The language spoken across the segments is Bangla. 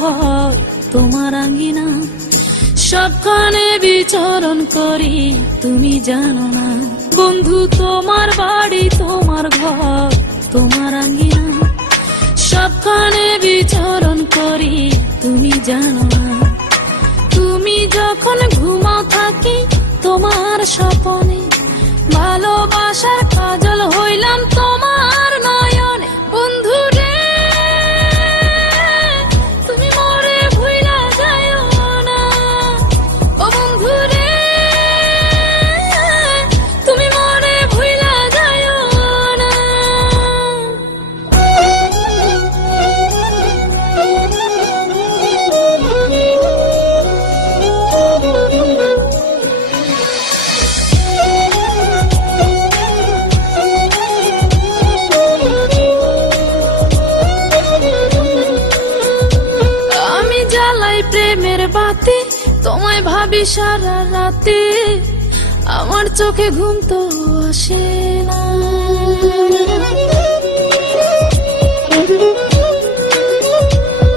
ঘর তোমার আঙ্গিনা, সবখানে বিচরণ করি তুমি জানো না। বন্ধু তোমার বাড়ি তোমার ঘর তোমার আঙ্গিনা, সবখানে বিচরণ করি তুমি জানো না। তুমি যখন ঘুমাও থাকি তোমার স্বপনে, ভালোবাসার কাজল হইলাম তোমার নয়নে। বন্ধু রে তুমি মরে ভুইলা যাইও না, ও বন্ধু রে তুমি মরে ভুইলা যাইও না। আমি জ্বালাই প্রেমের বাতি, তোমায় ভাবি সারা রাতে, আমার চোখে ঘুম তো আসে না।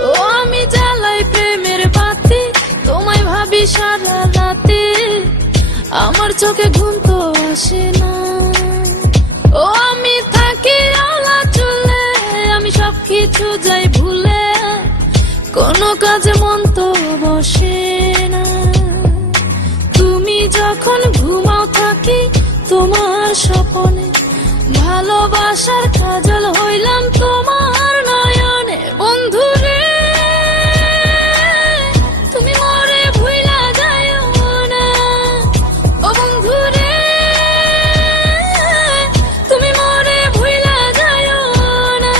ও আমি জ্বালাই প্রেমের বাতি, তোমায় ভাবি সারা রাতে, আমার চোখে ঘুম তো আসে না। ও আমি থাকি আলা চুলে, আমি সবকিছু যাই ভুলে, কোনো কাজে মন তো বসে না। তুমি যখন ঘুমাও থাকি তোমার স্বপনে, ভালোবাসার কাজল হইলাম তোমার নয়নে। বন্ধু রে তুমি মরে ভুইলা যাইও না, ও বন্ধু রে তুমি মরে ভুইলা যাইও না।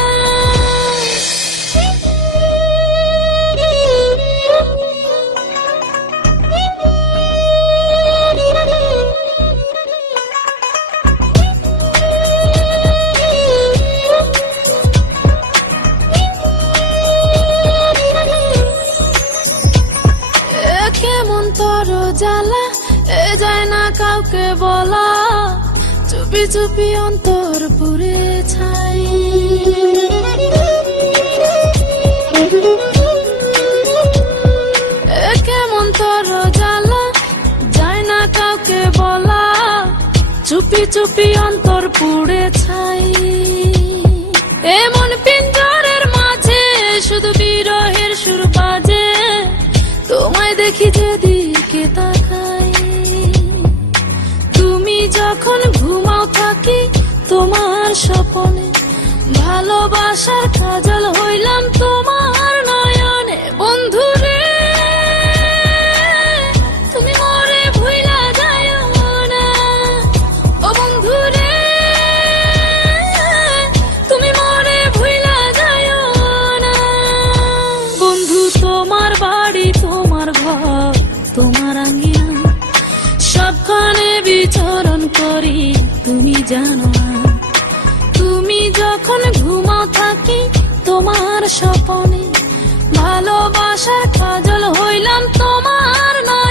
কেমন তর জ্বালা এ যায় না কাউকে বলা, চুপি চুপি অন্তর পুরে ছাই। কেমন তর জ্বালা যায় না কাউকে বলা, চুপি চুপি অন্তর পুড়ে ছাই। এমন পিঞ্জরের মাঝে শুধু বিরহের সুর বাজে, তোমায় দেখি যেদিকে তাকাই। তুমি যখন ঘুমাও থাকি তোমার স্বপনে, ভালোবাসার কাজল হইলাম তোমার নয়নে। বন্ধু রে তুমি মরে ভুইলা যাইও না, ও বন্ধু রে তুমি মরে ভুইলা যাইও না। বন্ধু তোমার বাড়ি তোমার ঘর তোমার আঙ্গিনা, সবখানে বিচরণ করি তুমি জানো না। তুমি যখন ঘুমাও থাকি তোমার স্বপনে, ভালোবাসার কাজল হইলাম তোমার নয়নে।